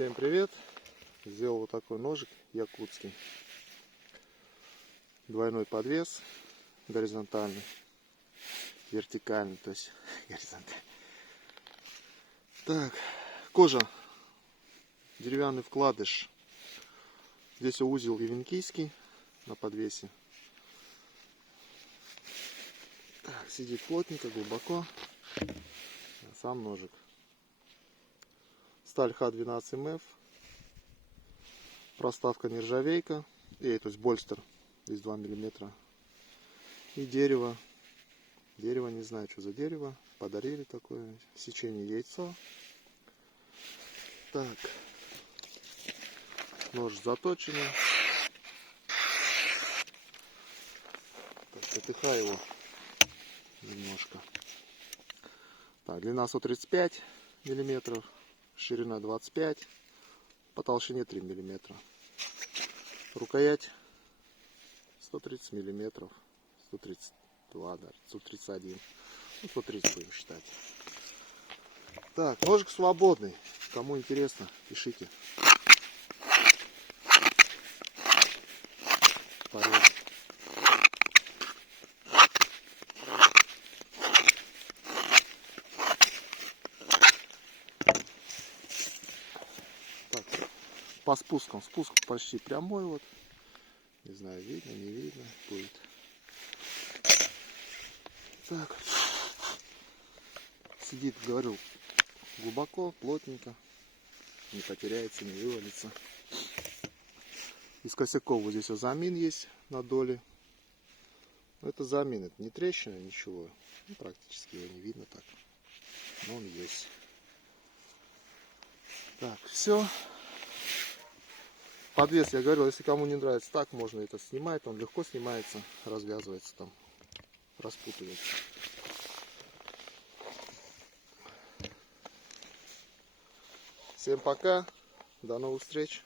Всем привет! Сделал вот такой ножик якутский. Двойной подвес, горизонтальный, вертикальный, то есть горизонтальный. Так, кожа, деревянный вкладыш. Здесь узел евенкийский на подвесе. Так, сидит плотненько, глубоко. Сам ножик. Сталь Х12МФ. Проставка нержавейка. То есть больстер. Здесь 2 мм. И дерево. Дерево, не знаю, что за дерево. Подарили такое. Сечение яйцо. Так. Нож заточенный. Так, затыхаю его немножко. Так, длина 135 мм. Ширина 25, по толщине 3 мм. Рукоять 130 мм, 132, даже 131, 130 будем считать. Так, ножик свободный. Кому интересно, пишите. Порежем. По спускам. Спуск почти прямой. Вот. Не знаю, видно, не видно будет. Так. Сидит, говорю, глубоко, плотненько. Не потеряется, не вывалится. Из косяков вот здесь азамин есть на доле. Но это замин, это не трещина, ничего. Ну, практически его не видно так. Но он есть. Так, все. Подвес, я говорил, если кому не нравится, так можно это снимать. Он легко снимается, развязывается там, распутывается. Всем пока, до новых встреч.